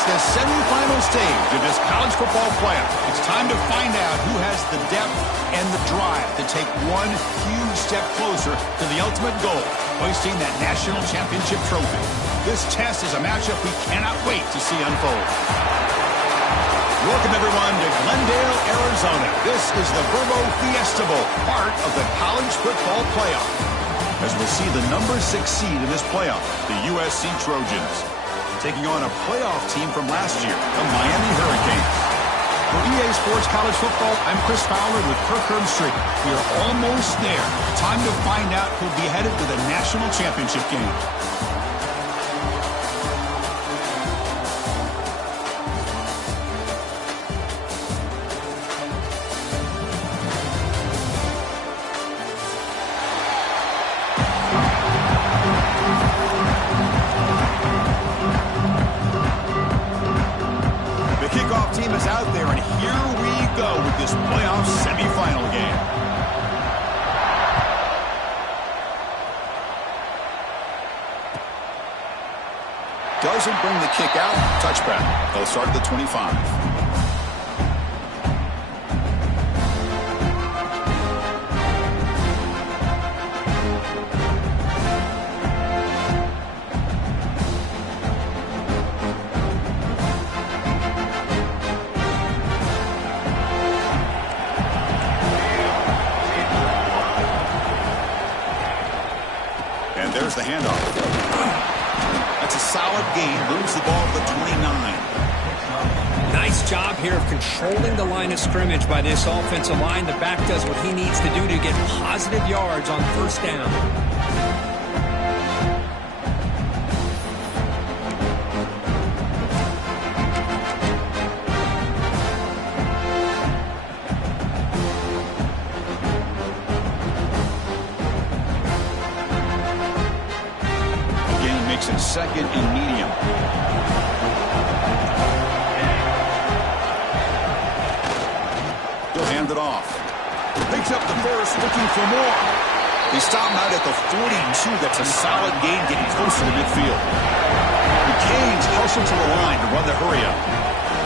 It's the semifinal stage of this college football playoff. It's time to find out who has the depth and the drive to take one huge step closer to the ultimate goal, hoisting that national championship trophy. This test is a matchup we cannot wait to see unfold. Welcome, everyone, to Glendale, Arizona. This is the Verbo Fiesta Bowl, part of the college football playoff. As we'll see the number 6 seed in this playoff, the USC Trojans, taking on a playoff team from last year, the Miami Hurricanes. For EA Sports College Football, I'm Chris Fowler with Kirk Herbstreit. We are almost there. Time to find out who'll be headed to the national championship game. Team is out there, and here we go with this playoff semifinal game. Doesn't bring the kick out. Touchback. They'll start at the 25. There's the handoff. That's a solid gain. Moves the ball to the 29. Nice job here of controlling the line of scrimmage by this offensive line. The back does what he needs to do to get positive yards on first down. Second and medium. He'll hand it off. Picks up the first, looking for more. They stop him out at the 42. That's a solid gain, getting closer to midfield. The Canes hustle to the line to run the hurry up.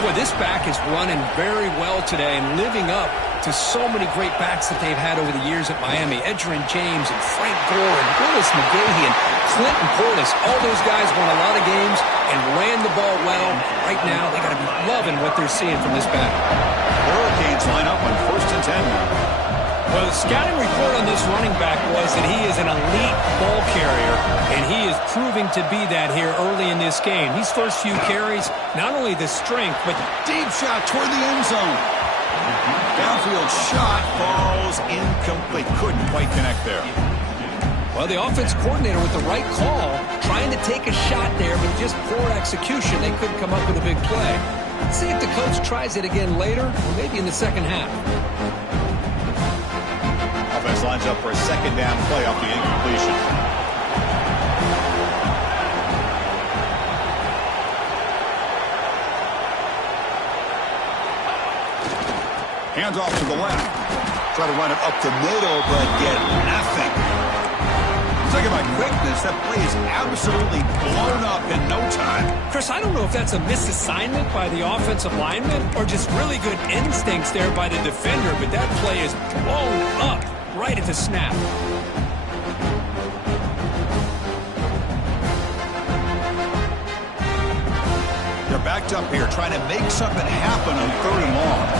Boy, this back is running very well today and living up to so many great backs that they've had over the years at Miami. Edgerrin James and Frank Gore and Willis McGahee and Clinton Portis. All those guys won a lot of games and ran the ball well. Right now, they got to be loving what they're seeing from this back. Hurricanes line up on 1st and 10 now. Well, the scouting report on this running back was that he is an elite ball carrier, and he is proving to be that here early in this game. These first few carries, not only the strength, but deep shot toward the end zone. Downfield shot falls incomplete. Couldn't quite connect there. Well, the offense coordinator with the right call, trying to take a shot there, but just poor execution. They couldn't come up with a big play. Let's see if the coach tries it again later, or maybe in the second half. Offense lines up for a second down play off the incompletion. Hands off to the left. Try to run it up the middle, but get nothing. Talking about quickness, that play is absolutely blown up in no time. Chris, I don't know if that's a misassignment by the offensive lineman or just really good instincts there by the defender, but that play is blown up right at the snap. They're backed up here, trying to make something happen on 3rd and long.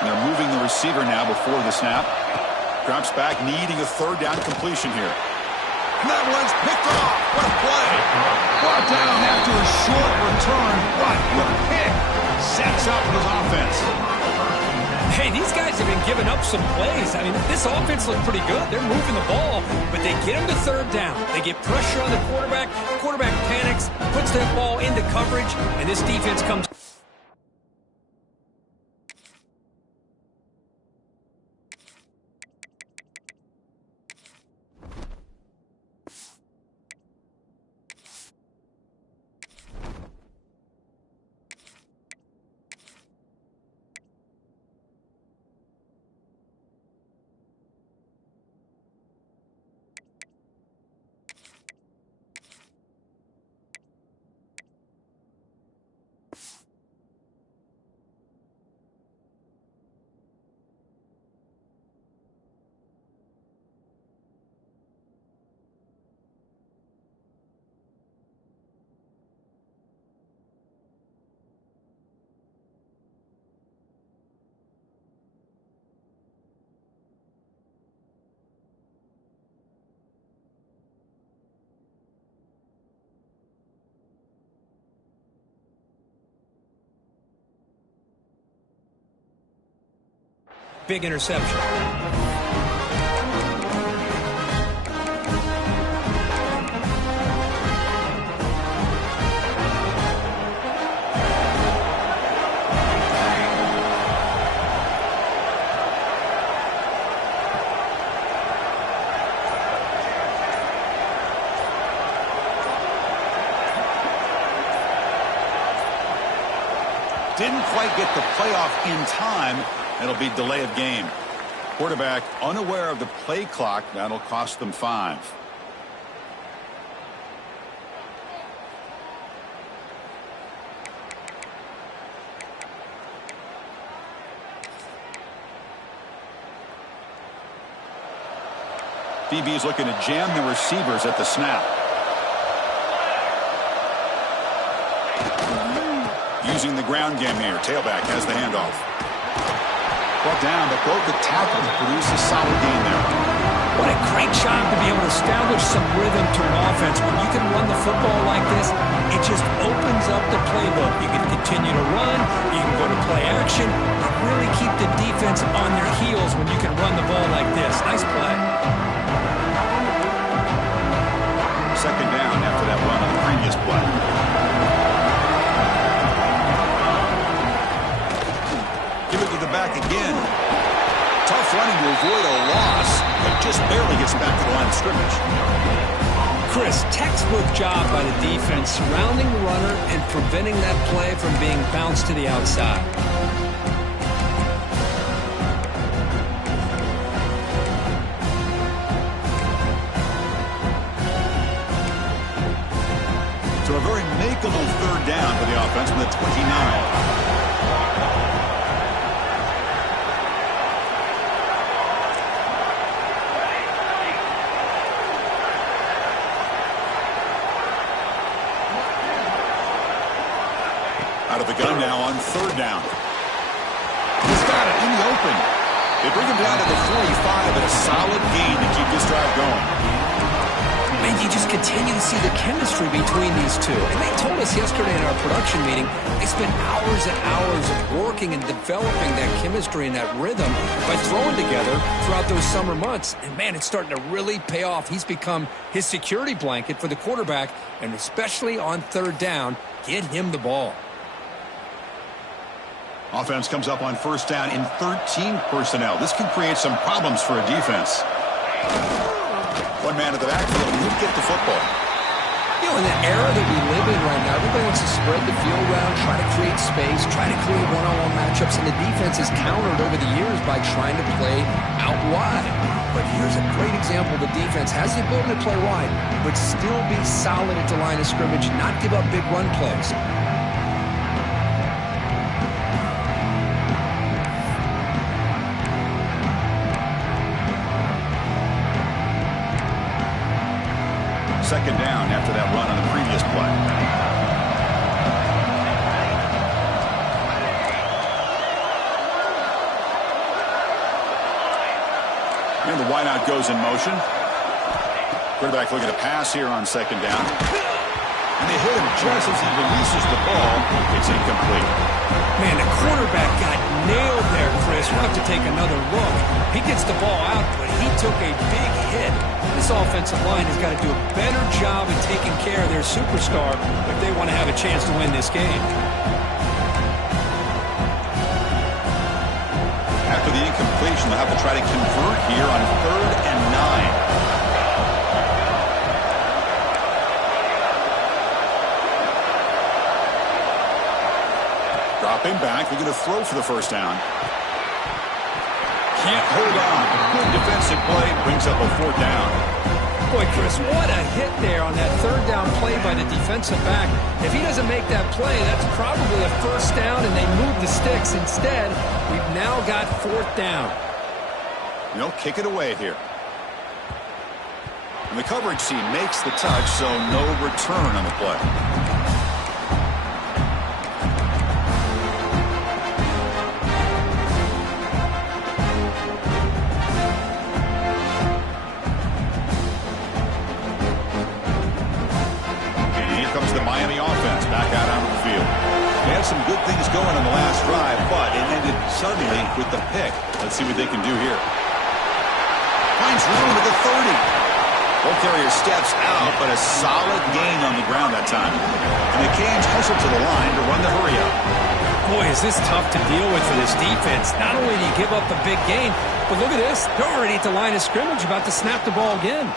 They're moving the receiver now before the snap. Drops back, needing a 3rd down completion here. And that one's picked off. What a play. Brought down after a short return. What a pick. Sets up his offense. Hey, these guys have been giving up some plays. I mean, this offense looked pretty good. They're moving the ball, but they get him to 3rd down. They get pressure on the quarterback. Quarterback panics, puts that ball into coverage, and this defense comes. big interception. Didn't quite get the playoff in time. It'll be delay of game. Quarterback unaware of the play clock. That'll cost them 5. DB's looking to jam the receivers at the snap. Using the ground game here. Tailback has the handoff. Brought down, but broke the tackle to produce a solid gain there. What a great job to be able to establish some rhythm to an offense. When you can run the football like this, it just opens up the playbook. You can continue to run. You can go to play action. And really keep the defense on their heels when you can run the ball like this. Nice play. Second down after that run on the previous play. Give it to the back again. Tough running to avoid a loss, but just barely gets back to the line of scrimmage. Chris, textbook job by the defense surrounding the runner and preventing that play from being bounced to the outside. So a very makeable third down for the offense from the 29. Out of the gun now on third down. He's got it in the open. They bring him down to the 45 and a solid gain to keep this drive going. Man, you just continue to see the chemistry between these two. And they told us yesterday in our production meeting, they spent hours and hours of working and developing that chemistry and that rhythm by throwing together throughout those summer months. And man, it's starting to really pay off. He's become his security blanket for the quarterback, and especially on third down, get him the ball. Offense comes up on first down in 13 personnel. This can create some problems for a defense. One man at the backfield, and he'll get the football. You know, in the era that we live in right now, everybody wants to spread the field around, try to create space, try to create one-on-one matchups, and the defense has countered over the years by trying to play out wide. But here's a great example. The defense has the ability to play wide, but still be solid at the line of scrimmage, not give up big run plays. Second down after that run on the previous play. And the wideout goes in motion. Quarterback looking to pass here on second down. And they hit him just as he releases the ball. It's incomplete. Man, the quarterback got nailed there, Chris. We'll have to take another look. He gets the ball out, but he took a big hit. This offensive line has got to do a better job of taking care of their superstar if they want to have a chance to win this game. After the incompletion, they'll have to try to convert here on 3rd and 9. Dropping back, they're going to throw for the first down. Can't hold on. Good defensive play, brings up a 4th down. Boy, Chris, what a hit there on that 3rd down play by the defensive back. If he doesn't make that play, that's probably a 1st down, and they move the sticks. Instead, we've now got 4th down. They'll kick it away here. And the coverage team makes the touch, so no return on the play. Some good things going on the last drive, but it ended suddenly with the pick. Let's see what they can do here. Finds room at the 30. Ball carrier steps out, but a solid gain on the ground that time. And the Canes hustle to the line to run the hurry up. Boy, is this tough to deal with for this defense. Not only do you give up a big gain, but look at this. They're already at the line of scrimmage about to snap the ball again.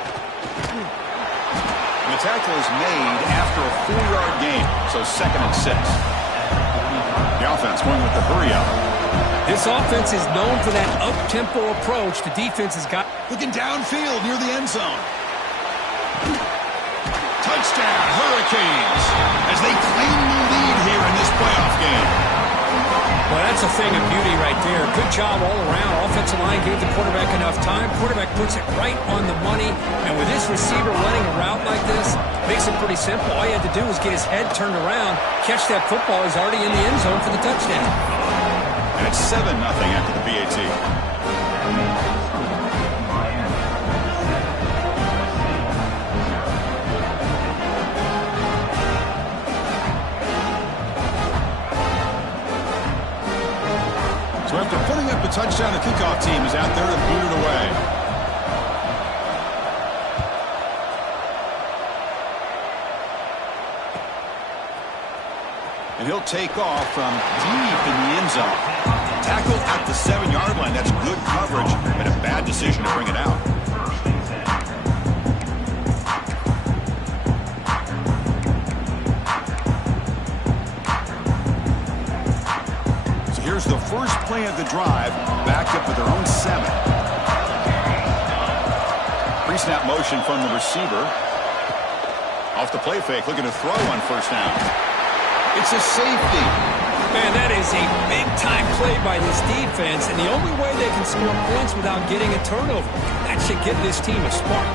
And the tackle is made after a 4-yard gain, so 2nd and 6. The offense going with the hurry up. This offense is known for that up-tempo approach. The defense has got... Looking downfield near the end zone. Touchdown, Hurricanes, as they claim the lead here in this playoff game. Well, that's a thing of beauty right there. Good job all around. Offensive line gave the quarterback enough time. Quarterback puts it right on the money. And with this receiver running a route like this, makes it pretty simple. All you had to do was get his head turned around, catch that football. He's already in the end zone for the touchdown. And it's 7-0 after the PAT. So after putting up the touchdown, the kickoff team is out there to boot it away. And he'll take off from deep in the end zone. Tackle at the 7-yard line. That's good coverage, but a bad decision to bring it out. So here's the first play of the drive, backed up with their own 7. Pre-snap motion from the receiver. Off the play fake, looking to throw on 1st down. It's a safety. Man, that is a big-time play by this defense, and the only way they can score points without getting a turnover. That should give this team a spark.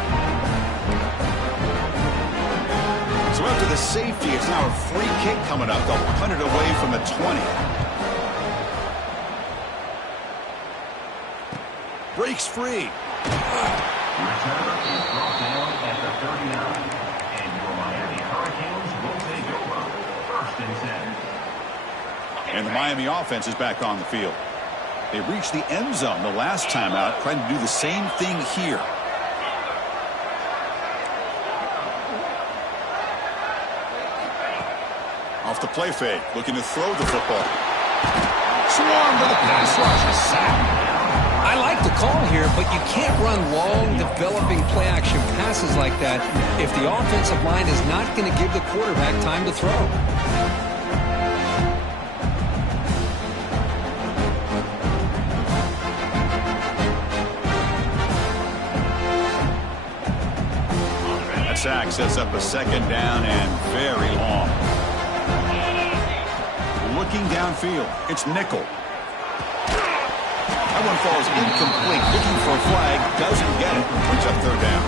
So after the safety, it's now a free kick coming up. They'll punt it away from the 20. Breaks free. Return is brought down at the 39. And your Miami Hurricanes will take over 1st and 7. And the Miami offense is back on the field. They reached the end zone the last time out, trying to do the same thing here. Off the play fake, looking to throw the football. Swarm to the pass rush, a sack. I like the call here, but you can't run long, developing play-action passes like that if the offensive line is not going to give the quarterback time to throw. Sack sets up a 2nd down and very long. Looking downfield, it's Nickel. That one falls incomplete. Looking for a flag, doesn't get it. Brings up 3rd down.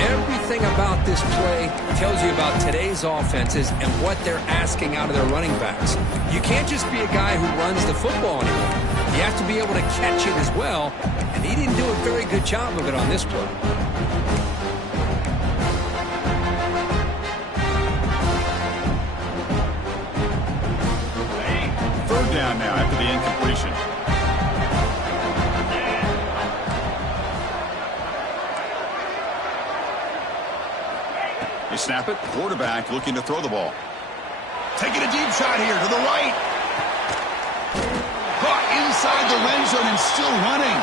Everything about this play tells you about today's offenses and what they're asking out of their running backs. You can't just be a guy who runs the football anymore. You have to be able to catch it as well, and he didn't do a very good job of it on this play. 3rd down now after the incompletion. They snap it. Quarterback looking to throw the ball. Taking a deep shot here to the right. Caught inside the red zone and still running.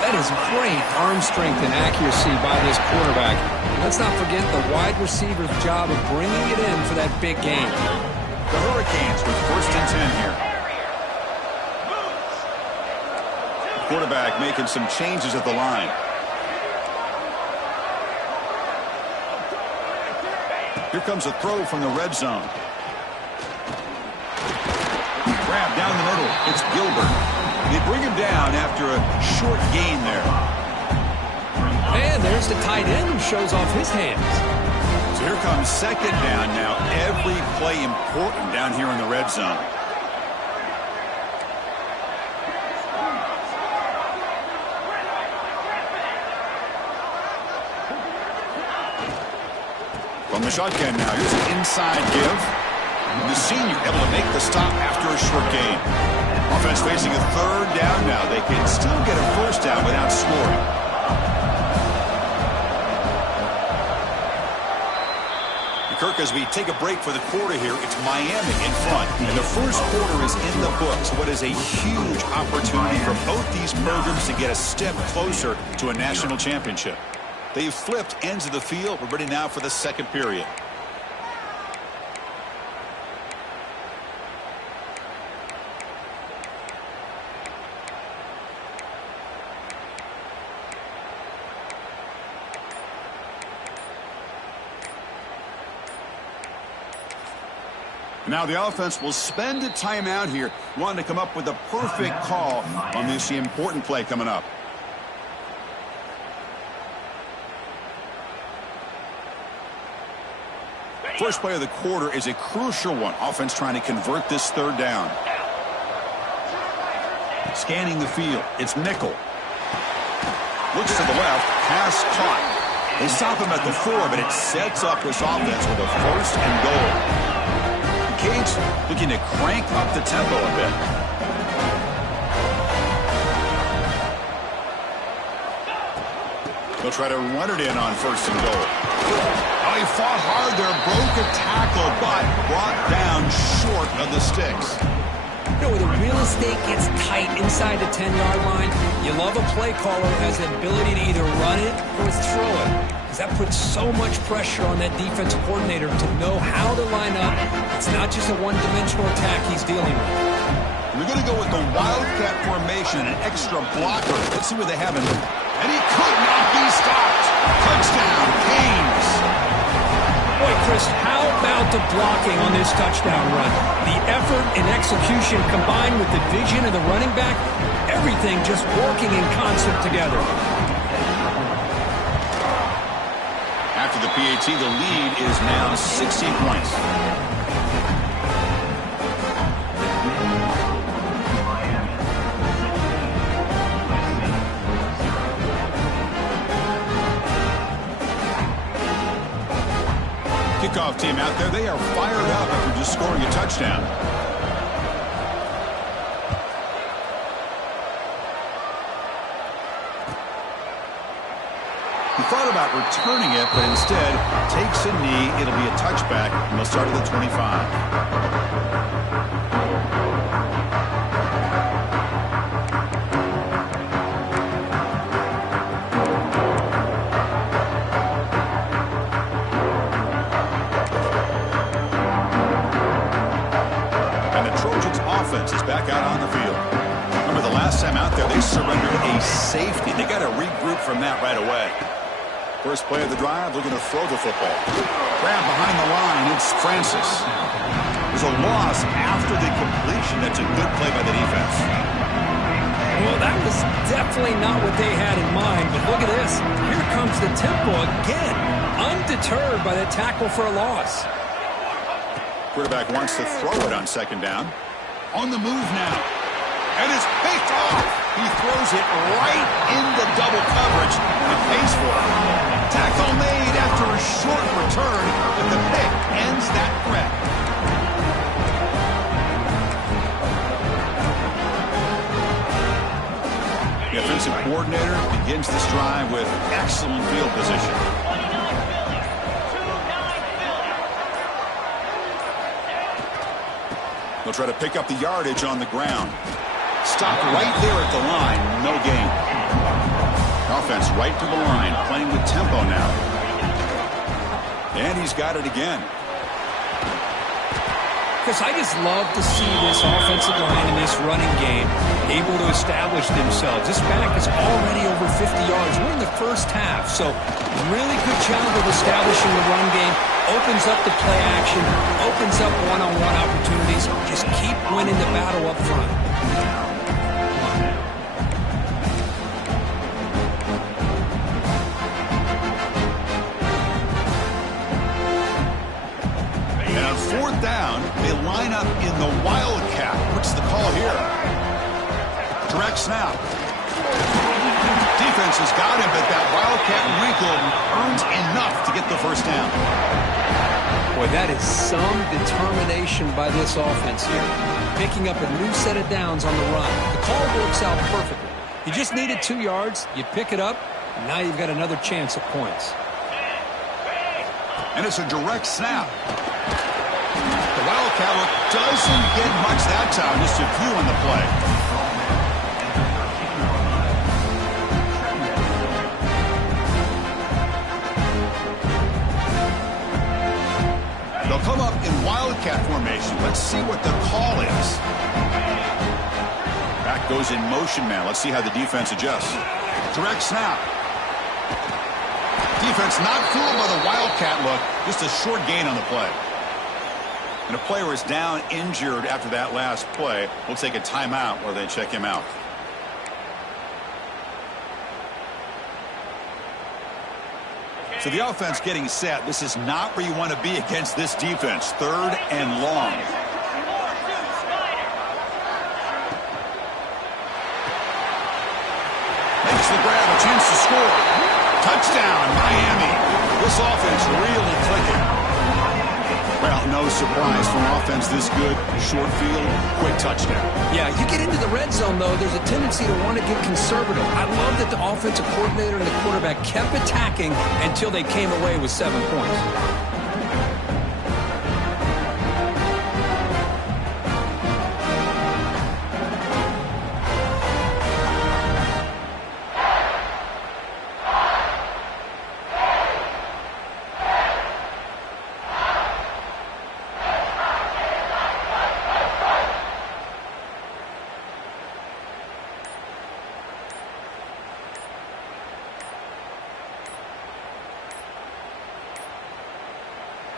That is great arm strength and accuracy by this quarterback. Let's not forget the wide receiver's job of bringing it in for that big game. The Hurricanes with 1st and 10 here. Quarterback making some changes at the line. Here comes a throw from the red zone. Grab down the middle. It's Gilbert. They bring him down after a short gain there. And there's the tight end who shows off his hands. So here comes 2nd down now. Every play important down here in the red zone. From the shotgun now, here's an inside give. The senior able to make the stop after a short gain. Offense facing a third down now. They can still get a first down without scoring. Kirk, as we take a break for the quarter here, it's Miami in front. And the first quarter is in the books. What is a huge opportunity for both these programs to get a step closer to a national championship. They've flipped ends of the field. We're ready now for the second period. Now the offense will spend a timeout here, wanting to come up with the perfect call on this important play coming up. First play of the quarter is a crucial one. Offense trying to convert this third down. Scanning the field. It's nickel. Looks to the left. Pass caught. They stop him at the 4, but it sets up this offense with a first and goal. Cage looking to crank up the tempo a bit. They'll try to run it in on first and goal. Oh, he fought hard there, broke a tackle, but brought down short of the sticks. You know, when the real estate gets tight inside the 10-yard line, you love a play caller who has the ability to either run it or throw it. That puts so much pressure on that defensive coordinator to know how to line up. It's not just a one-dimensional attack he's dealing with. We're going to go with the Wildcat formation, an extra blocker. Let's see what they have in there. And he could not be stopped. Touchdown, Canes. Boy, Chris, how about the blocking on this touchdown run? The effort and execution combined with the vision of the running back, everything just working in concert together. After the PAT, the lead is now 16 points. Kickoff team out there, they are fired up after just scoring a touchdown. He thought about returning it, but instead takes a knee. It'll be a touchback, and they'll start at the 25. Is back out on the field. Remember the last time out there, they surrendered a safety. They got to regroup from that right away. First play of the drive, looking to throw the football. Grab behind the line, it's Francis. There's a loss after the completion. That's a good play by the defense. Well, that was definitely not what they had in mind, but look at this. Here comes the tempo again, undeterred by the tackle for a loss. Quarterback wants to throw it on second down. On the move now. And it's picked off. He throws it right into double coverage and pays for it. Tackle made after a short return, but the pick ends that threat. The offensive coordinator begins this drive with excellent field position. They'll try to pick up the yardage on the ground. Stop right there at the line. No gain. Offense right to the line, playing with tempo now. And he's got it again. Chris, I just love to see this offensive line in this running game able to establish themselves. This back is already over 50 yards. We're in the first half, so really good job of establishing the run game. Opens up the play action, opens up one-on-one opportunities. Just keep winning the battle up front. And on fourth down, they line up in the Wildcat. What's the call here? Direct snap. Defense has got him, but that Wildcat wrinkle earns enough to get the first down. Boy, that is some determination by this offense here. Picking up a new set of downs on the run. The call works out perfectly. You just needed 2 yards. You pick it up, and now you've got another chance at points. And it's a direct snap. The Wildcat doesn't get much that time, just a few on the play. They'll come up in Wildcat formation. Let's see what the call is. Back goes in motion now. Let's see how the defense adjusts. Direct snap. Defense not fooled by the Wildcat look. Just a short gain on the play. And a player is down injured after that last play. We'll take a timeout while they check him out. So the offense getting set. This is not where you want to be against this defense. 3rd and long. Makes the grab, a chance to score. Touchdown, Miami. This offense really clicking. Well, no surprise from offense this good. Short field, quick touchdown. Yeah, you get into the red zone, though, there's a tendency to want to get conservative. I love that the offensive coordinator and the quarterback kept attacking until they came away with 7 points.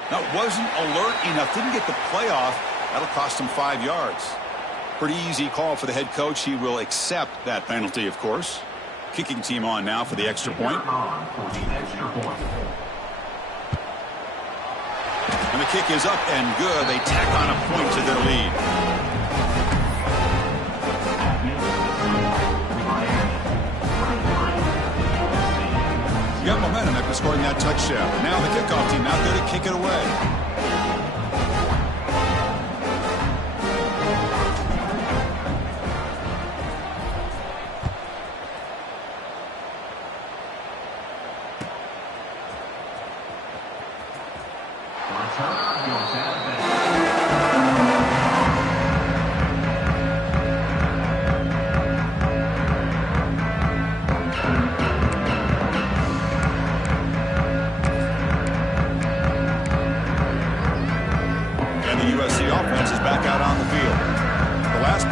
That wasn't alert enough. Didn't get the play off. That'll cost him 5 yards. Pretty easy call for the head coach. He will accept that penalty, of course. Kicking team on now for the extra point. And the kick is up and good. They tack on a point to their lead. Got momentum after scoring that touchdown. Now the kickoff team out there to kick it away.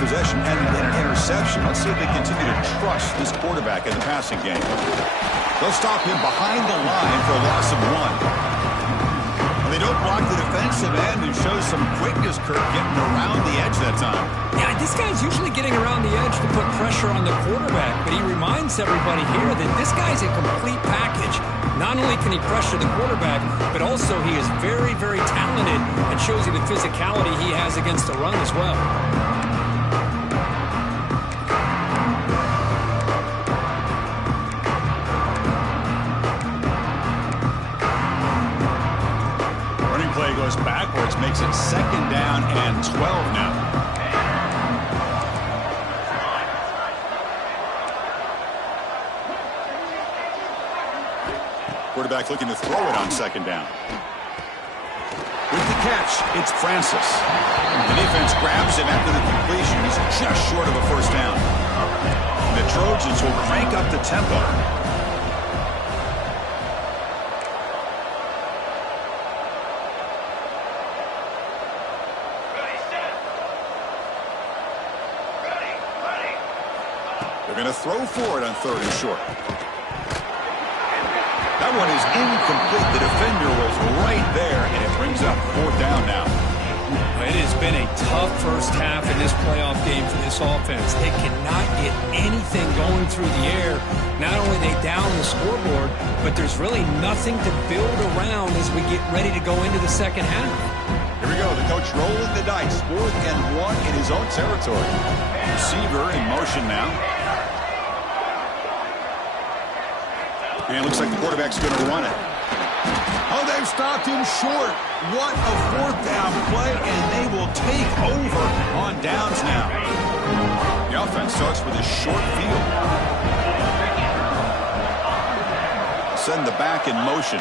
Possession ended in an interception. Let's see if they continue to trust this quarterback in the passing game. They'll stop him behind the line for a loss of 1. And they don't block the defensive end and show some quickness, Kirk, getting around the edge that time. Yeah, this guy's usually getting around the edge to put pressure on the quarterback, but he reminds everybody here that this guy's a complete package. Not only can he pressure the quarterback, but also he is very, very talented and shows you the physicality he has against the run as well. Goes backwards, makes it 2nd down and 12 now. Quarterback looking to throw it on 2nd down. With the catch, it's Francis. The defense grabs him after the completion. He's just short of a 1st down. And the Trojans will crank up the tempo. They're going to throw for it on 3rd and short. That one is incomplete. The defender was right there, and it brings up 4th down now. It has been a tough first half in this playoff game for this offense. They cannot get anything going through the air. Not only are they down the scoreboard, but there's really nothing to build around as we get ready to go into the second half. Here we go. The coach rolling the dice. 4th and 1 in his own territory. Receiver in motion now. And it looks like the quarterback's going to run it. Oh, they have stopped him short. What a fourth down play, and they will take over on downs now. The offense starts with a short field. Send the back in motion.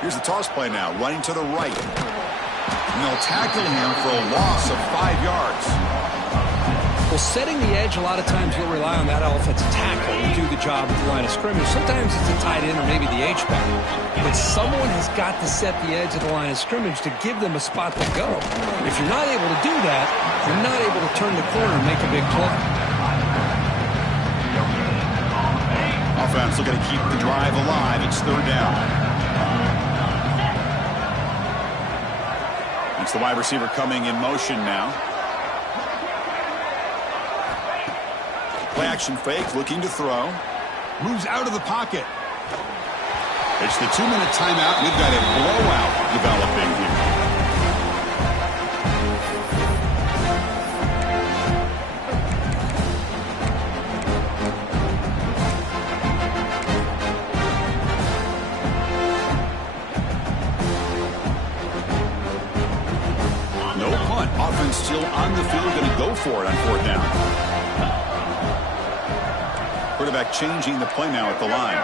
Here's the toss play now, running to the right. And they'll tackle him for a loss of 5 yards. Well, setting the edge, a lot of times you'll rely on that offensive tackle to do the job at the line of scrimmage. Sometimes it's a tight end or maybe the H-back. But someone has got to set the edge of the line of scrimmage to give them a spot to go. If you're not able to do that, you're not able to turn the corner and make a big play. Offense looking to keep the drive alive. It's third down. It's the wide receiver coming in motion now. Play action fake, looking to throw. Moves out of the pocket. It's the 2-minute timeout. We've got a blowout developing here. No punt. Offense still on the field, going to go for it on fourth down. Quarterback changing the play now at the line.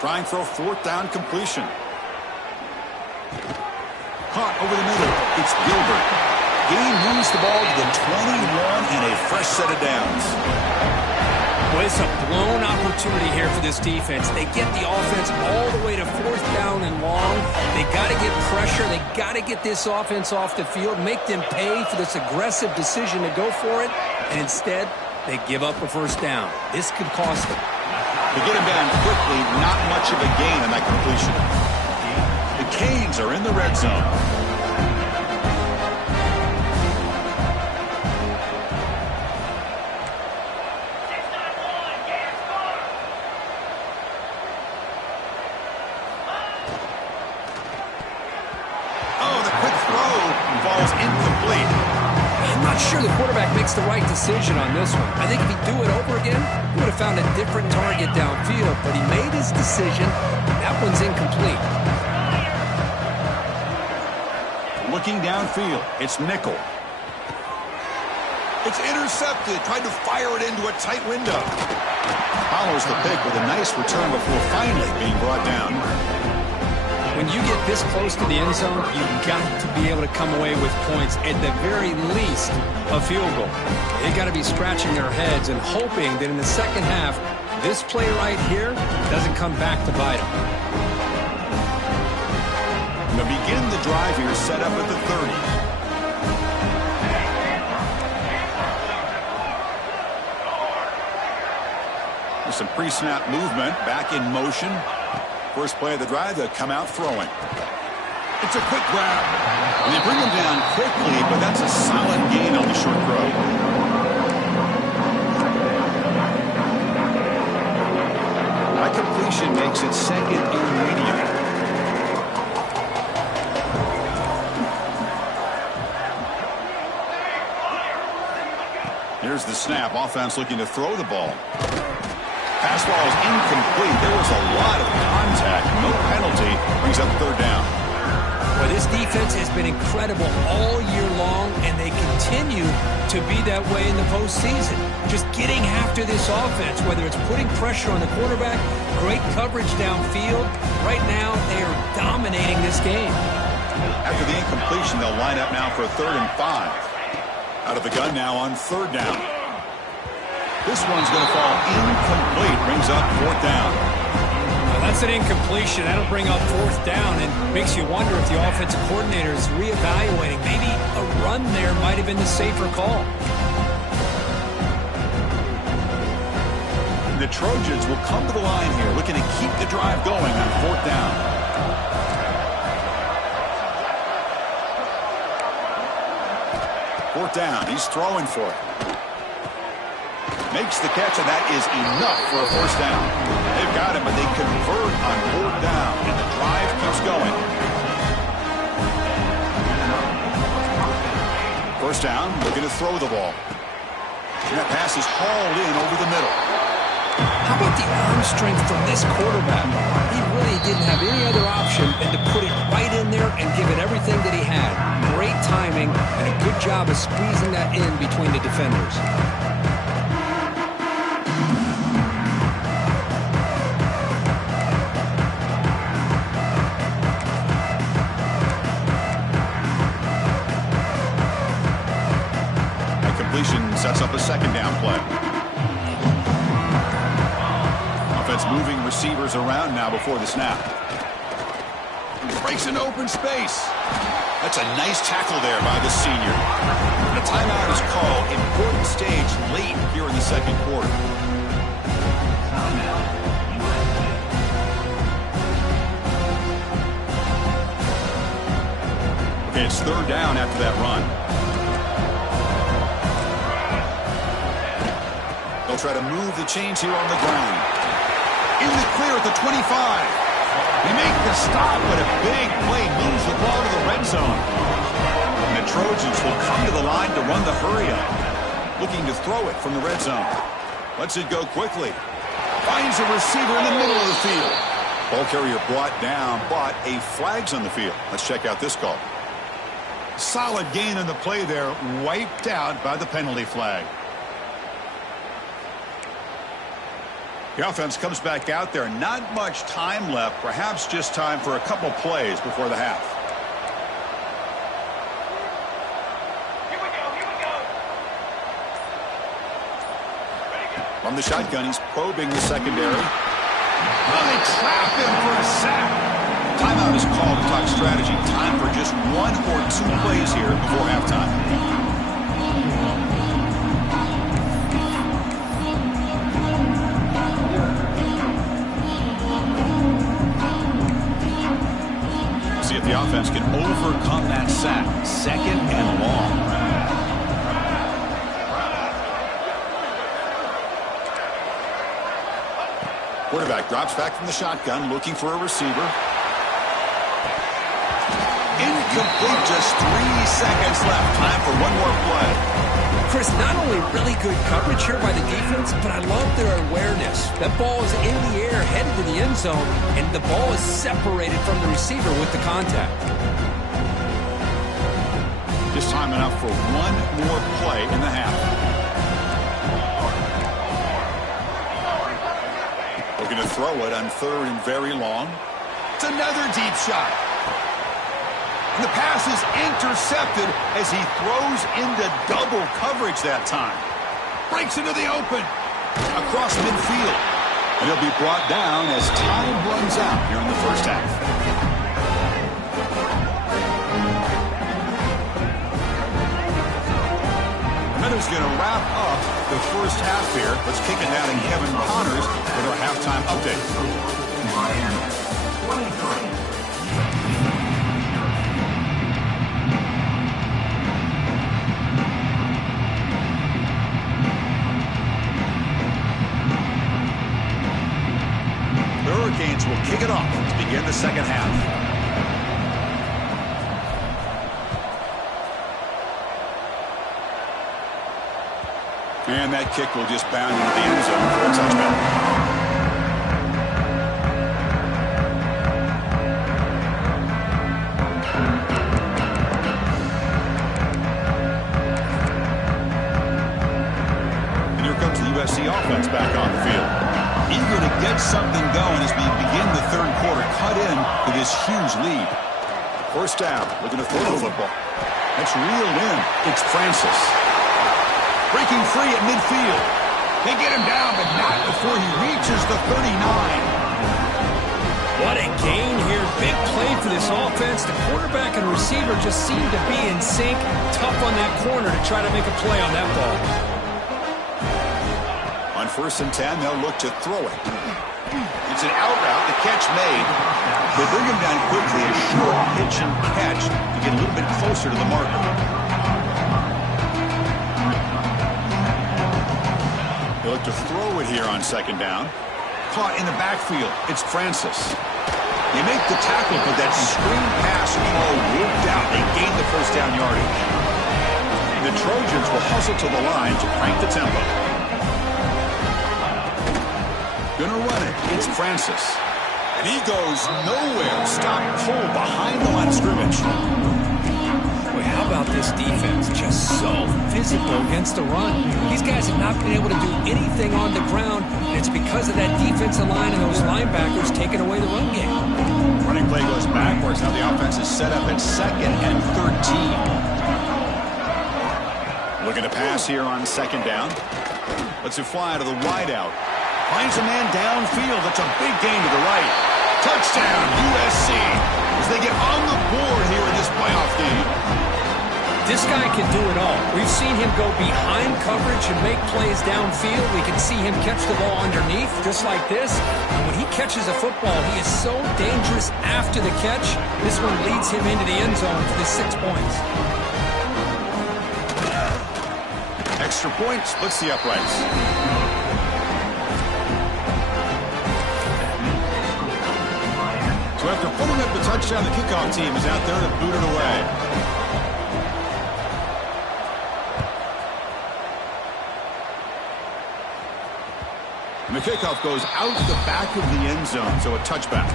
Trying for a fourth down completion. Caught over the middle. It's Gilbert. Gain moves the ball to the 21 and a fresh set of downs. Well, it's a blown opportunity here for this defense. They get the offense all the way to fourth down and long. They got to get pressure. They got to get this offense off the field, make them pay for this aggressive decision to go for it, and instead they give up a first down. This could cost them. To get him down quickly, not much of a gain on that completion. The Canes are in the red zone. Sure, the quarterback makes the right decision on this one. I think if he'd do it over again, he would have found a different target downfield, but he made his decision. That one's incomplete. Looking downfield, it's Nickel. It's intercepted, trying to fire it into a tight window. Follows the pick with a nice return before finally being brought down. When you get this close to the end zone, you've got to be able to come away with points, at the very least, a field goal. They've got to be scratching their heads and hoping that in the second half, this play right here doesn't come back to bite them. To begin the drive here, set up at the 30. There's some pre-snap movement, back in motion. First play of the drive, they'll come out throwing. It's a quick grab. And they bring him down quickly, but that's a solid gain on the short throw. That completion makes it second and medium. Here's the snap. Offense looking to throw the ball. Pass ball is incomplete. There was a lot of contact. No penalty. Brings up third down. Well, this defense has been incredible all year long, and they continue to be that way in the postseason. Just getting after this offense, whether it's putting pressure on the quarterback, great coverage downfield. Right now, they are dominating this game. After the incompletion, they'll line up now for a 3rd and 5. Out of the gun now on third down. This one's going to fall incomplete. Brings up fourth down. Well, that's an incompletion. That'll bring up fourth down and makes you wonder if the offensive coordinator is reevaluating. Maybe a run there might have been the safer call. The Trojans will come to the line here, looking to keep the drive going on fourth down. Fourth down. He's throwing for it. Makes the catch, and that is enough for a first down. They've got him, but they convert on fourth down, and the drive keeps going. First down, looking to throw the ball. And that pass is hauled in over the middle. How about the arm strength from this quarterback? He really didn't have any other option than to put it right in there and give it everything that he had. Great timing and a good job of squeezing that in between the defenders. That completion sets up a second down play. Offense moving receivers around now before the snap. Breaks into open space. That's a nice tackle there by the senior. The timeout is called. Important stage late here in the second quarter. Okay, it's third down after that run. They'll try to move the chains here on the ground. In the clear at the 25. They make the stop, but a big play moves the ball to the red zone. And the Trojans will come to the line to run the hurry-up, looking to throw it from the red zone. Lets it go quickly. Finds a receiver in the middle of the field. Ball carrier brought down, but a flag's on the field. Let's check out this call. Solid gain on the play there, wiped out by the penalty flag. The offense comes back out there. Not much time left. Perhaps just time for a couple plays before the half. Here we go. From the shotgun, he's probing the secondary. Well, they trap him for a sack. Timeout is called to talk strategy. Time for just one or two plays here before halftime. See if the offense can overcome that sack. Second and long. Quarterback drops back from the shotgun, looking for a receiver. Incomplete, just 3 seconds left. Time for one more play. Chris, not only really good coverage here by the defense, but I love their awareness. That ball is in the air, headed to the end zone, and the ball is separated from the receiver with the contact. Just time enough for one more play in the half. Looking to throw it on third and very long. It's another deep shot. And the pass is intercepted as he throws into double coverage that time. Breaks into the open. Across midfield. And he'll be brought down as time runs out here in the first half. And that is going to wrap up the first half here. Let's kick it down to Kevin Connors with our halftime update. Miami, 23. Hurricanes will kick it off to begin the second half. And that kick will just bound into the end zone for a touchback. And here comes the USC offense back on the field. Eager to get something going as we begin the third quarter. Cut in to this huge lead. First down, looking to throw the football. That's reeled in. It's Francis. Breaking free at midfield. They get him down, but not before he reaches the 39. What a gain here. Big play for this offense. The quarterback and receiver just seem to be in sync. Tough on that corner to try to make a play on that ball. On 1st and 10, they'll look to throw it. It's an out route, the catch made. They bring him down quickly, a short pitch and catch to get a little bit closer to the marker. They look to throw it here on second down. Caught in the backfield. It's Francis. They make the tackle, but that screen pass call worked out. They gain the first down yardage. The Trojans will hustle to the line to crank the tempo. Gonna run it. It's Francis. And he goes nowhere. Stop pull behind the line of scrimmage. Boy, how about this defense? Just so physical against the run. These guys have not been able to do anything on the ground, and it's because of that defensive line and those linebackers taking away the run game. Running play goes backwards. Now the offense is set up at 2nd and 13. Looking to pass here on 2nd down. Lets it fly to the wideout. Finds a man downfield. That's a big gain to the right. Touchdown, USC, as they get on the board here in this playoff game. This guy can do it all. We've seen him go behind coverage and make plays downfield. We can see him catch the ball underneath, just like this. And when he catches a football, he is so dangerous after the catch. This one leads him into the end zone for the 6 points. Extra point splits the uprights. So after pulling up the touchdown, the kickoff team is out there to boot it away. And the kickoff goes out the back of the end zone, so a touchback.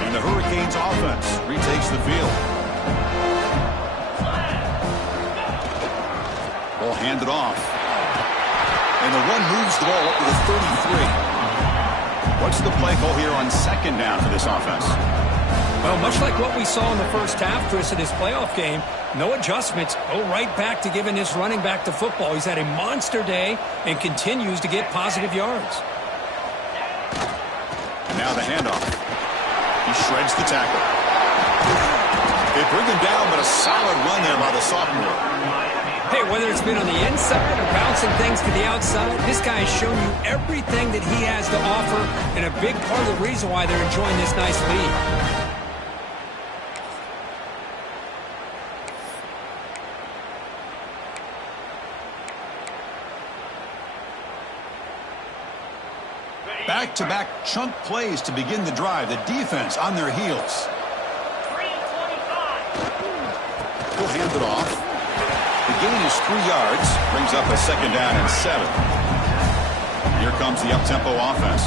And the Hurricanes offense retakes the field. Ball handed off. And the run moves the ball up to the 33. What's the play call here on 2nd down for this offense? Well, much like what we saw in the first half, Chris, of this playoff game, no adjustments. Go right back to giving his running back the football. He's had a monster day and continues to get positive yards. And now the handoff. He shreds the tackle. They bring him down, but a solid run there by the sophomore. Hey, whether it's been on the inside or bouncing things to the outside, this guy has shown you everything that he has to offer, and a big part of the reason why they're enjoying this nice lead. Back-to-back chunk plays to begin the drive. The defense on their heels. He'll hand it off. The gain is 3 yards. Brings up a 2nd down and 7. Here comes the up-tempo offense.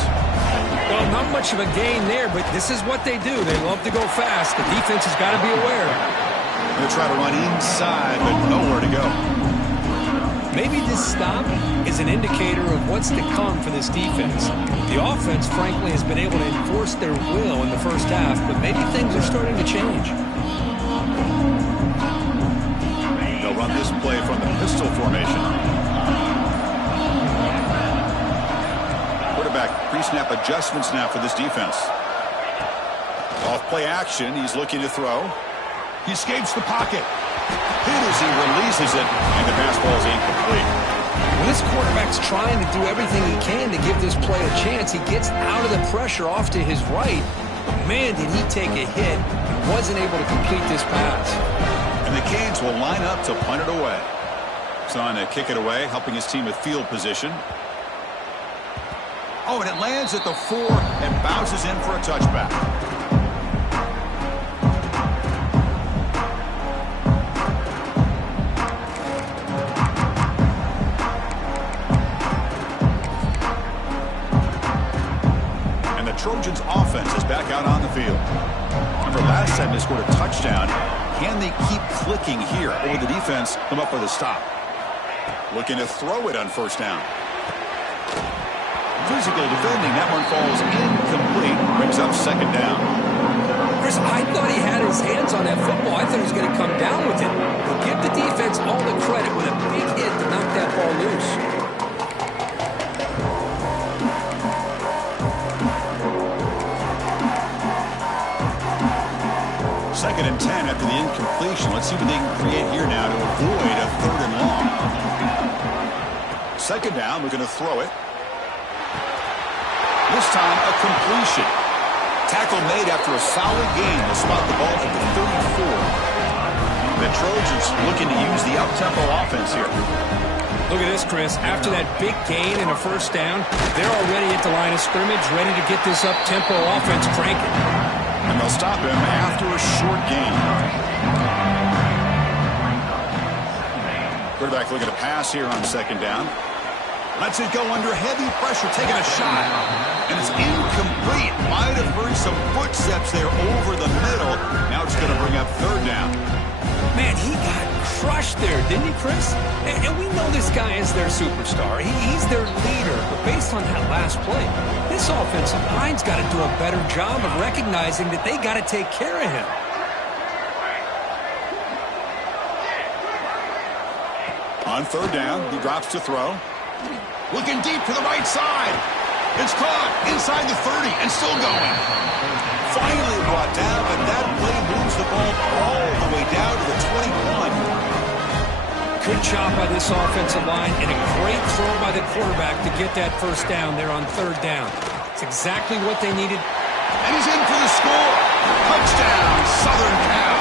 Well, not much of a gain there, but this is what they do. They love to go fast. The defense has got to be aware. They'll try to run inside, but nowhere to go. Maybe this stop is an indicator of what's to come for this defense. The offense, frankly, has been able to enforce their will in the first half, but maybe things are starting to change. They'll run this play from the pistol formation. Quarterback pre-snap adjustments now for this defense. Off play action, he's looking to throw. He escapes the pocket. Hit as he releases it, and the pass ball is incomplete. When this quarterback's trying to do everything he can to give this play a chance, he gets out of the pressure off to his right. But man, did he take a hit and wasn't able to complete this pass. And the Canes will line up to punt it away. He's on to kick it away, helping his team with field position. Oh, and it lands at the 4 and bounces in for a touchback. Trojans offense is back out on the field. Remember last time they scored a touchdown. Can they keep clicking here, or will the defense come up with a stop? Looking to throw it on 1st down. Physical defending. That one falls incomplete. Brings up 2nd down. Chris, I thought he had his hands on that football. I thought he was going to come down with it. But give the defense all the credit with a big hit to knock that ball loose. 2nd and 10 after the incompletion. Let's see what they can create here now to avoid a 3rd and long. 2nd down, we're going to throw it. This time, a completion. Tackle made after a solid gain to spot the ball at the 34. The Trojans looking to use the up-tempo offense here. Look at this, Chris. After that big gain and a first down, they're already at the line of scrimmage, ready to get this up-tempo offense cranking. And they'll stop him after a short gain. Quarterback looking to pass here on second down. Lets it go under heavy pressure, taking a shot. And it's incomplete. Might have heard some footsteps there over the middle. Now it's going to bring up third down. Man, he got crushed there, didn't he, Chris? And we know this guy is their superstar. He's their leader. But based on that last play, this offensive line's got to do a better job of recognizing that they got to take care of him. On third down, he drops to throw. Looking deep to the right side. It's caught inside the 30 and still going. Finally brought down, but that play moves the ball all the way down to the 21. Good job by this offensive line and a great throw by the quarterback to get that first down there on third down. It's exactly what they needed. And he's in for the score. Touchdown, Southern Cal.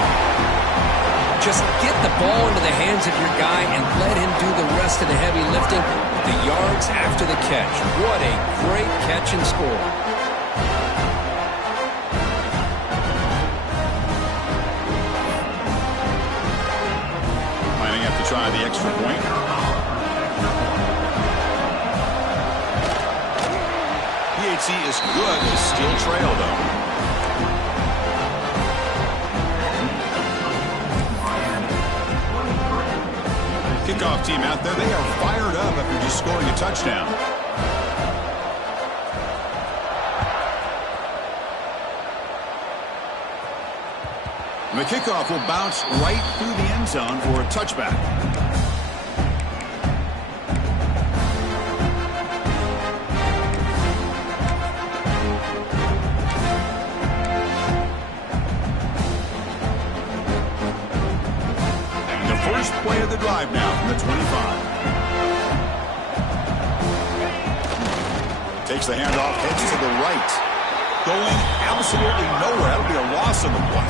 Just get the ball into the hands of your guy and let him do the rest of the heavy lifting. The yards after the catch. What a great catch and score. Lining up to try the extra point. PAT is good. They still trail, though. Kickoff team out there. They are fired up after just scoring a touchdown. And the kickoff will bounce right through the end zone for a touchback. First play of the drive now from the 25. Takes the handoff, heads to the right. Going absolutely nowhere. That'll be a loss on the play.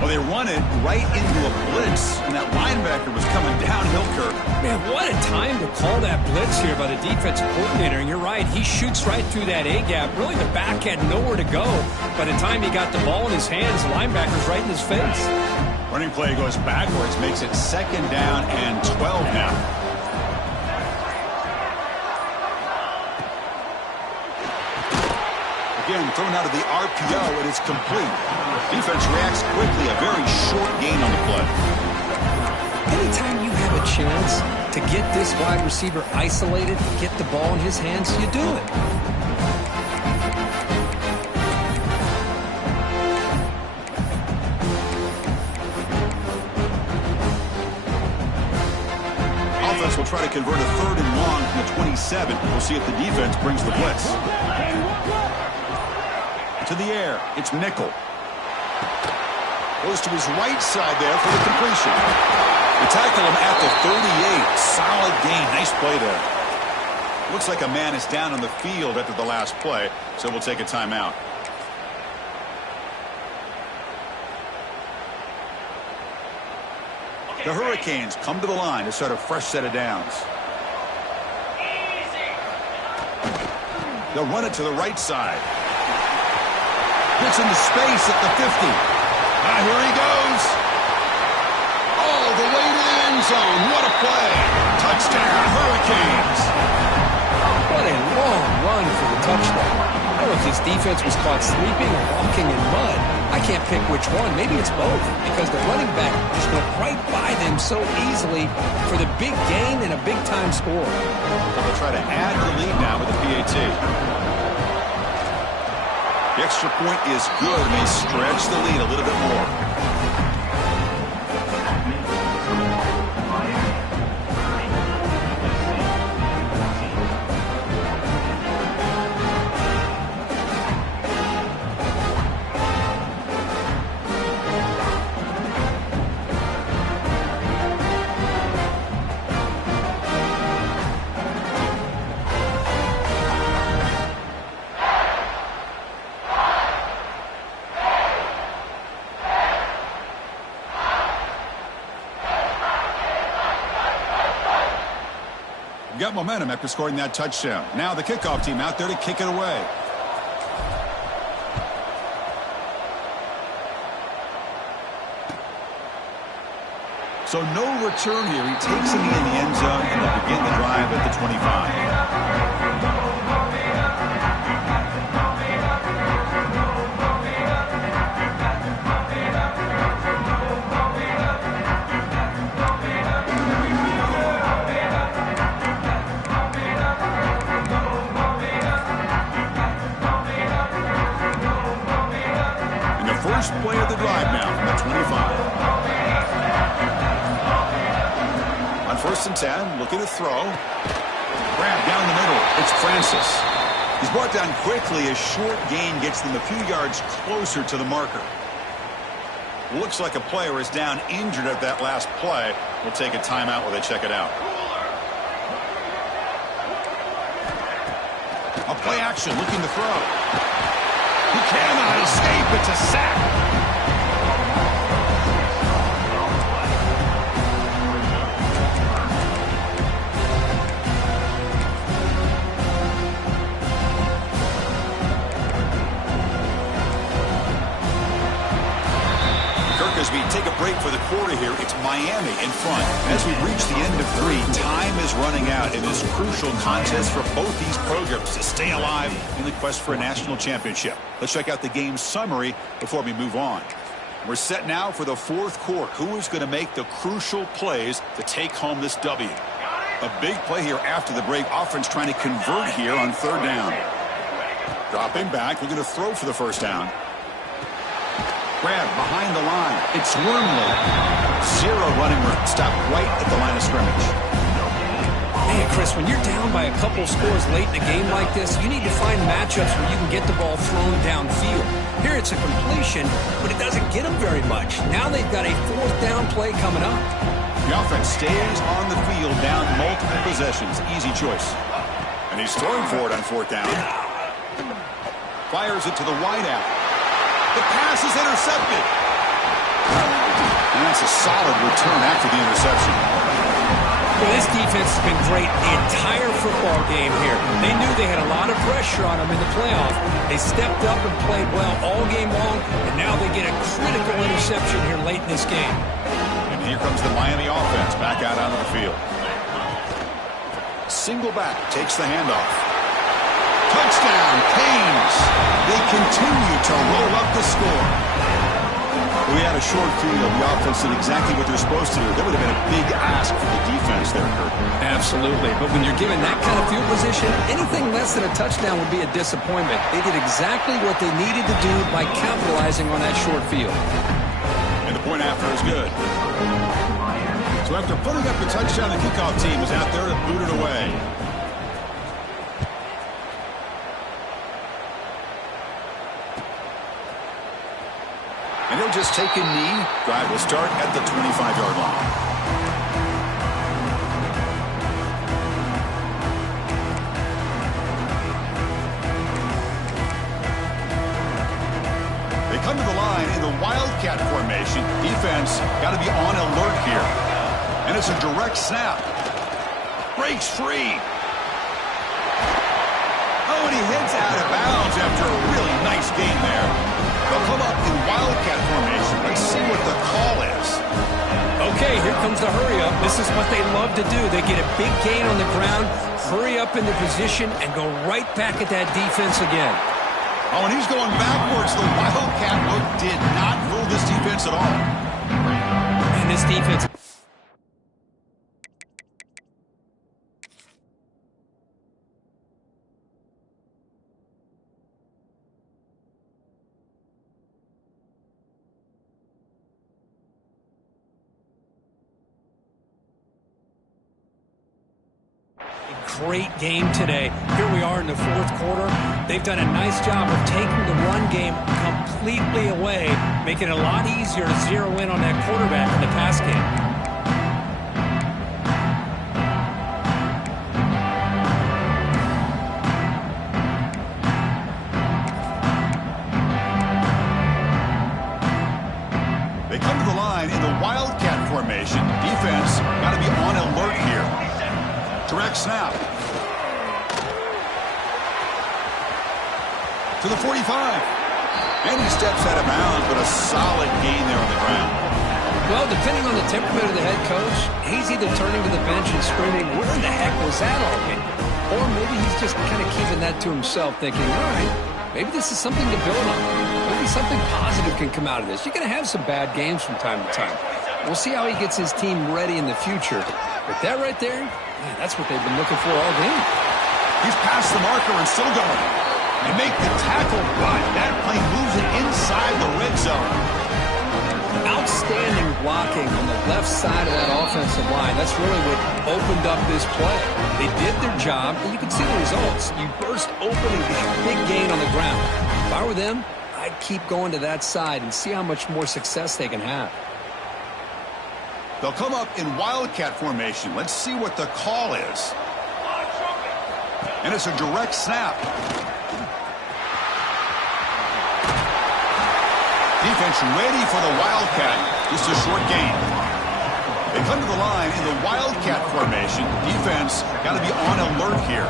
Well, they run it right into a blitz, and that linebacker was coming downhill, Kirk. Man, what a time to call that blitz here by the defensive coordinator. And you're right, he shoots right through that A-gap. Really, the back had nowhere to go. By the time he got the ball in his hands, the linebacker's right in his face. Running play goes backwards, makes it second down and 12 now. Again, thrown out of the RPO, and it's complete. Defense reacts quickly, a very short gain on the play. Anytime you have a chance to get this wide receiver isolated, get the ball in his hands, you do it. Will try to convert a third and long from the 27. We'll see if the defense brings the blitz. To the air, it's Nickel. Goes to his right side there for the completion. They tackle him at the 38. Solid gain. Nice play there. Looks like a man is down on the field after the last play, so we'll take a timeout. The Hurricanes come to the line to start a fresh set of downs. They'll run it to the right side. Gets into space at the 50. Here he goes. All the way to the end zone. What a play. Touchdown, Hurricanes. What a long run for the touchdown. I don't know if this defense was caught sleeping or walking in mud. I can't pick which one. Maybe it's both, because the running back just went right by them so easily for the big gain and a big-time score. They'll try to add to the lead now with the PAT. The extra point is good, and they stretch the lead a little bit more. got momentum after scoring that touchdown. Now the kickoff team out there to kick it away. So no return here. He takes it in the end zone, and they'll begin the drive at the 25. And the first play of the drive now from the 25. On 1st and 10, looking to throw. Grab down the middle. It's Francis. He's brought down quickly. A short gain gets them a few yards closer to the marker. Looks like a player is down injured at that last play. We'll take a timeout while they check it out. A play action, looking to throw. He cannot escape. It's a sack. As we take a break for the quarter here, it's Miami in front. As we reach the end of 3, time is running out in this crucial contest for both these programs to stay alive in the quest for a national championship. Let's check out the game summary before we move on. We're set now for the 4th quarter. Who is going to make the crucial plays to take home this W? A big play here after the break. Offense trying to convert here on 3rd down. Dropping back. We're going to throw for the 1st down. Grab behind the line. It's Wormley. 0 running room. Stop right at the line of scrimmage. Man, Chris, when you're down by a couple scores late in a game like this, you need to find matchups where you can get the ball thrown downfield. Here it's a completion, but it doesn't get them very much. Now they've got a 4th down play coming up. The offense stays on the field down multiple possessions. Easy choice. And he's throwing for it on 4th down. Fires it to the wideout. The pass is intercepted. And that's a solid return after the interception. Well, this defense has been great the entire football game here. They knew they had a lot of pressure on them in the playoff. They stepped up and played well all game long, and now they get a critical interception here late in this game. And here comes the Miami offense back out onto the field. Single back takes the handoff. Touchdown, Canes. They continue to roll up the score. We had a short field. The offense did exactly what they're supposed to do. That would have been a big ask for the defense there, Kurt. Absolutely. But when you're given that kind of field position, anything less than a touchdown would be a disappointment. They did exactly what they needed to do by capitalizing on that short field. And the point after is good. So after putting up the touchdown, the kickoff team is out there to boot it away. And he'll just take a knee. Drive will start at the 25-yard line. They come to the line in the Wildcat formation. Defense got to be on alert here. And it's a direct snap. Breaks free. Oh, and he heads out of bounds after a really nice game there. They'll come up in Wildcat formation. Let's see what the call is. Okay, here comes the hurry up. This is what they love to do. They get a big gain on the ground, hurry up in the position, and go right back at that defense again. Oh, and he's going backwards. The Wildcat look did not fool this defense at all. And this defense... Great game today. Here we are in the 4th quarter. They've done a nice job of taking the run game completely away, making it a lot easier to zero in on that quarterback in the pass game. They come to the line in the Wildcat formation. Defense got to be on alert here. Direct snap. to the 45. And he steps out of bounds, but a solid gain there on the ground. Well, depending on the temperament of the head coach, he's either turning to the bench and screaming, where the heck was that all game? Or maybe he's just kind of keeping that to himself, thinking, all right, maybe this is something to build on. Maybe something positive can come out of this. You're going to have some bad games from time to time. We'll see how he gets his team ready in the future. But that right there, man, that's what they've been looking for all game. He's past the marker and still going. They make the tackle, but that plane moves it inside the red zone. Outstanding blocking on the left side of that offensive line. That's really what opened up this play. They did their job, and you can see the results. You burst open and get a big gain on the ground. If I were them, I'd keep going to that side and see how much more success they can have. They'll come up in wildcat formation. Let's see what the call is. And it's a direct snap. Defense ready for the wildcat. Just a short gain. They come to the line in the wildcat formation. Defense got to be on alert here.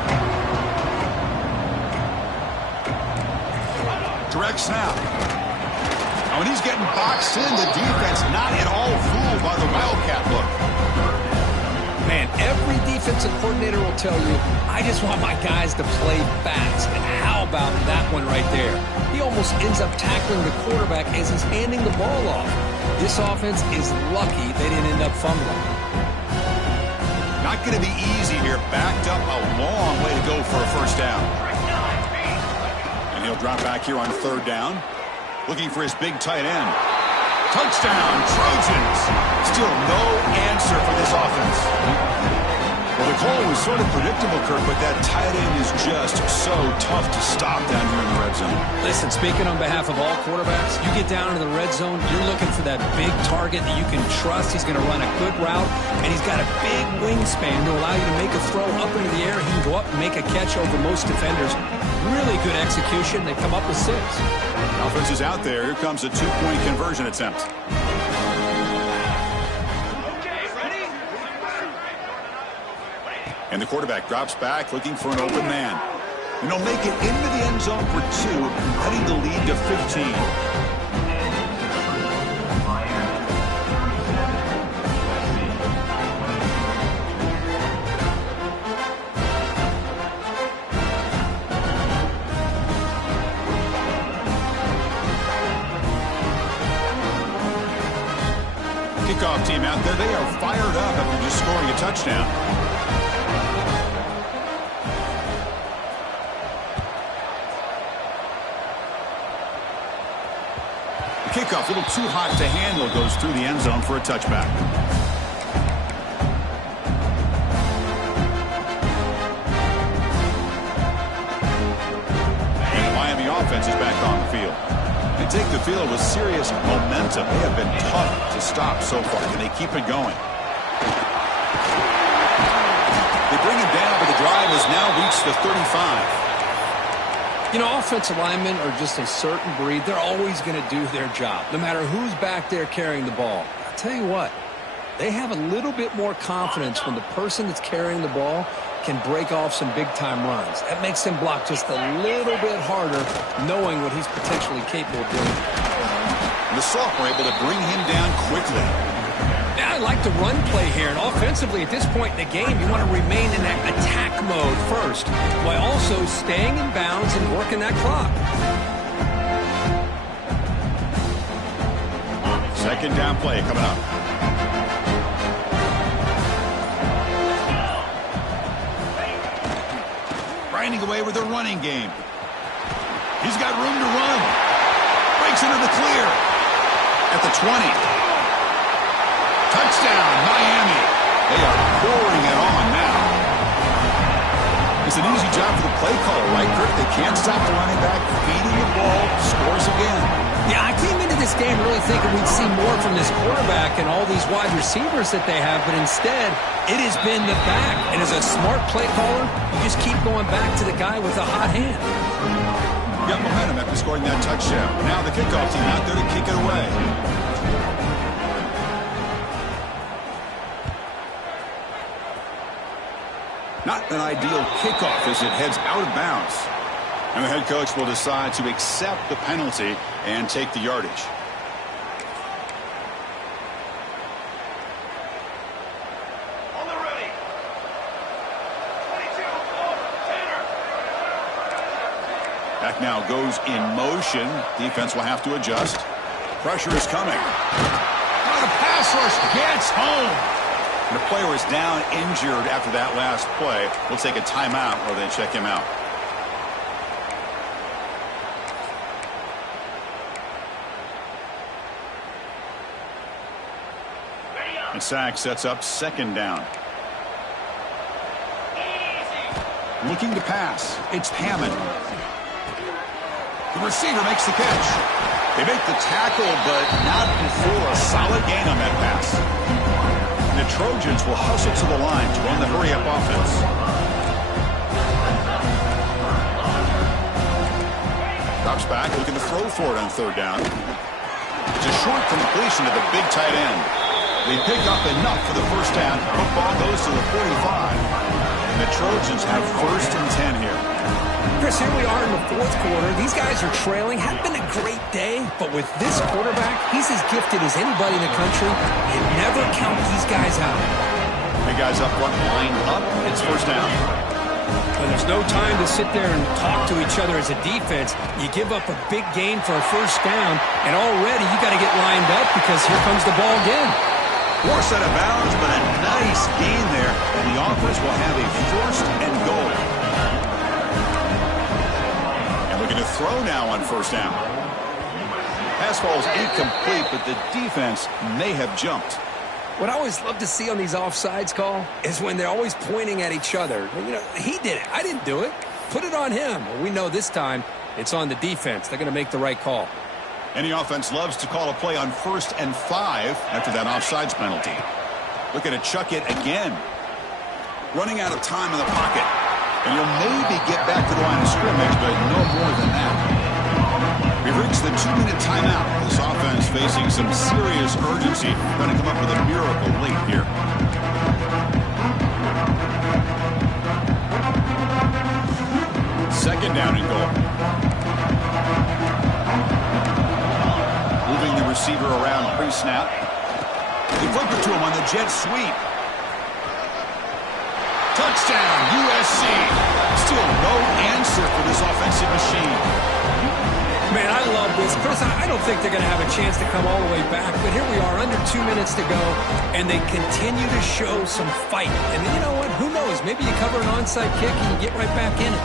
Direct snap. Now when he's getting boxed in, the defense not at all fooled by the wildcat look. Man, every defensive coordinator will tell you, I just want my guys to play fast. And how about that one right there? He almost ends up tackling the quarterback as he's handing the ball off. This offense is lucky they didn't end up fumbling. Not going to be easy here. Backed up a long way to go for a first down. And he'll drop back here on third down. Looking for his big tight end. Touchdown, Trojans. Still no answer for this offense. Well, the call was sort of predictable, Kirk, but that tight end is just so tough to stop down here in the red zone. Listen, speaking on behalf of all quarterbacks, you get down into the red zone, you're looking for that big target that you can trust. He's going to run a good route, and he's got a big wingspan to allow you to make a throw up into the air. He can go up and make a catch over most defenders. Really good execution. They come up with 6. Offense is out there. Here comes a 2-point conversion attempt. And the quarterback drops back, looking for an open man. And he'll make it into the end zone for 2, cutting the lead to 15. Kickoff team out there, they are fired up after just scoring a touchdown. Kickoff, a little too hot to handle, goes through the end zone for a touchback. And the Miami offense is back on the field. They take the field with serious momentum. They have been tough to stop so far, and they keep it going. They bring him down, but the drive has now reached the 35. You know, offensive linemen are just a certain breed. They're always going to do their job, no matter who's back there carrying the ball. I'll tell you what, they have a little bit more confidence when the person that's carrying the ball can break off some big-time runs. That makes him block just a little bit harder, knowing what he's potentially capable of doing. And the sophomore able to bring him down quickly. I like the run play here, and offensively at this point in the game, you want to remain in that attack mode first, while also staying in bounds and working that clock. Second down play coming up. Grinding away with a running game. He's got room to run. Breaks into the clear. At the 20. Touchdown, Miami. They are pouring it on now. It's an easy job for the play caller, right, Kirk? They can't stop the running back, feeding the ball, scores again. Yeah, I came into this game really thinking we'd see more from this quarterback and all these wide receivers that they have, but instead, it has been the back. And as a smart play caller, you just keep going back to the guy with the hot hand. Got momentum after scoring that touchdown. Now the kickoff team out there to kick it away. Not an ideal kickoff as it heads out of bounds. And the head coach will decide to accept the penalty and take the yardage. On the ready. 22, Back now goes in motion. Defense will have to adjust. Pressure is coming. Oh, the pass rush gets home. The player is down injured after that last play. We'll take a timeout or then check him out. And sack sets up second down. Looking to pass. It's Hammond. The receiver makes the catch. They make the tackle, but not before a solid gain on that pass. And the Trojans will hustle to the line to run the hurry-up offense. Drops back, looking to throw for it on third down. It's a short completion to the big tight end. They pick up enough for the first down. Football goes to the 45. And the Trojans have first and 10 here. Chris, here we are in the fourth quarter. These guys are trailing. Hadn't been a great day, but with this quarterback, he's as gifted as anybody in the country. You never count these guys out. The guys up front lined up. It's first down. But there's no time to sit there and talk to each other as a defense. You give up a big gain for a first down, and already you got to get lined up because here comes the ball again. Forced out of bounds, but a nice gain there, and the offense will have a first and goal. And looking to throw now on first down. Pass ball's incomplete, but the defense may have jumped. What I always love to see on these offsides call is when they're always pointing at each other. You know, he did it. I didn't do it. Put it on him. Well, we know this time it's on the defense. They're going to make the right call. Any offense loves to call a play on 1st and 5 after that offsides penalty. Looking to chuck it again. Running out of time in the pocket. And you'll maybe get back to the line of scrimmage, but no more than that. We've reached the 2-minute timeout. This offense facing some serious urgency. Trying to come up with a miracle late here. Second down and goal. Moving the receiver around pre-snap. They flip it to him on the jet sweep. Touchdown, USC. Still no answer for this offensive machine. Man, I love this. Chris, I don't think they're going to have a chance to come all the way back, but here we are, under 2 minutes to go, and they continue to show some fight. And you know what? Who knows? Maybe you cover an onside kick and you get right back in it.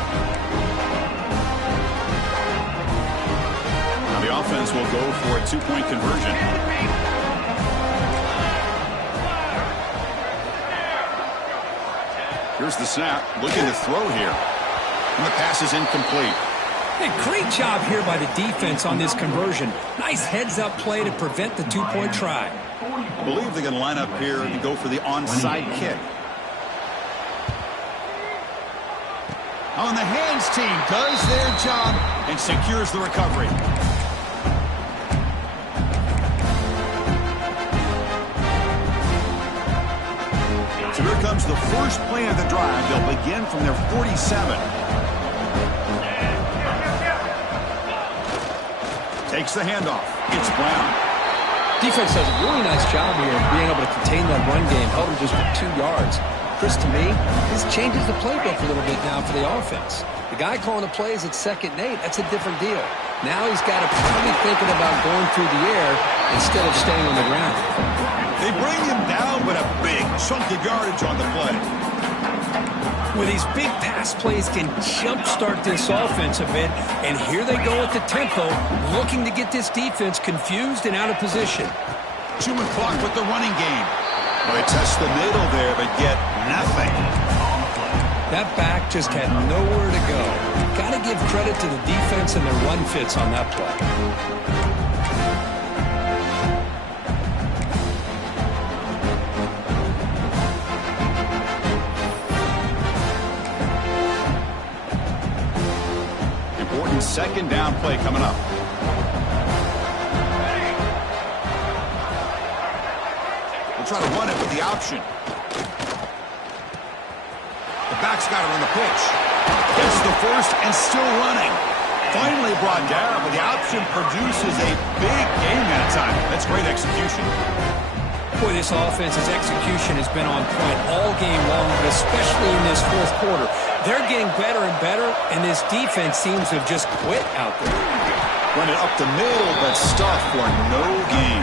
Now the offense will go for a 2-point conversion. Here's the snap. Looking to throw here. And the pass is incomplete. Hey, great job here by the defense on this conversion. Nice heads-up play to prevent the 2-point try. I believe they're going to line up here and go for the onside kick. On the hands team does their job and secures the recovery. So here comes the first play of the drive. They'll begin from their 47. Takes the handoff. It's Brown. Defense does a really nice job here of being able to contain that run game. Held him just for 2 yards. Chris, to me, this changes the playbook a little bit now for the offense. The guy calling the plays at 2nd and 8, that's a different deal. Now he's got to probably thinking about going through the air instead of staying on the ground. They bring him down, but a big chunk of yardage on the play. Well, these big pass plays can jumpstart this offense a bit, and here they go at the tempo, looking to get this defense confused and out of position. 2 o'clock with the running game. Well, they test the middle there, but get nothing. That back just had nowhere to go. Got to give credit to the defense and their run fits on that play. Second down play coming up. We'll try to run it with the option. The back's got it on the pitch. Gets the first and still running. Finally brought down, but the option produces a big game that time. That's great execution. Boy, this offense's execution has been on point all game long, but especially in this fourth quarter. They're getting better and better, and this defense seems to have just quit out there. Run it up the middle, but stuff for no gain.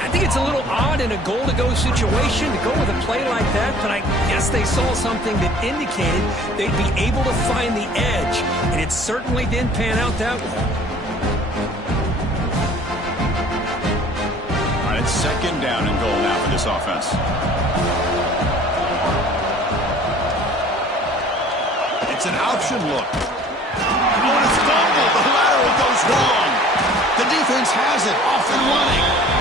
I think it's a little odd in a goal-to-go situation to go with a play like that, but I guess they saw something that indicated they'd be able to find the edge, and it certainly didn't pan out that way. It's second down and goal now for this offense. It's an option look. Oh, it's fumbled. The lateral goes wrong. The defense has it off and running.